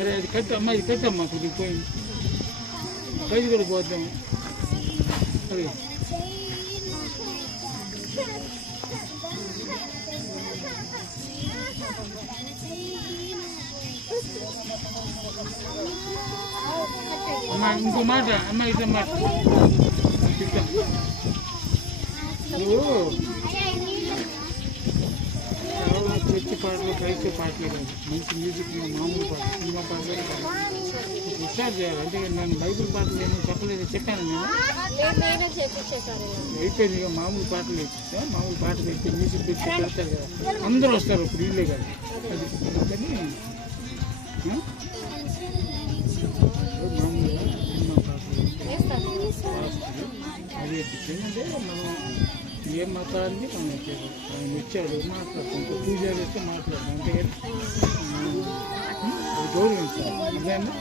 అరే అది కట్టమ్మా, ఇది కట్టమ్మా, కొద్దిగా పోయింది పైకి కూడా పోద్దాం. అదే అమ్మా ఇంకో మాట, అమ్మ ఇట్లా మాట చర్చి పాటలు క్రైస్తవ పాటలే కాదు, మంచి మ్యూజిక్ మామూలు పాటలు సినిమా పాటలే కాదు, హుషారు చేయాలి. అంటే నేను బైబిల్ పాటలు ఏమో చెప్పలేదు, చెప్పాను నేను అయిపోయింది. ఇక మామూలు పాటలు ఇచ్చా, మామూలు పాటలు అయితే మ్యూజిక్ పెట్టి పెడతారు కదా, అందరూ వస్తారు ఇప్పుడు ఇల్లే కాదు. అది అందుకని మామూలుగా సినిమా పాటలు అది ఏంటంటే మనం ఏ మతాన్ని మనం ఆయన వచ్చాడు మాట్లాడతాం, పూజలు వస్తే మాట్లాడతాం, అంతేగాని గౌరవించాలి. అదేనా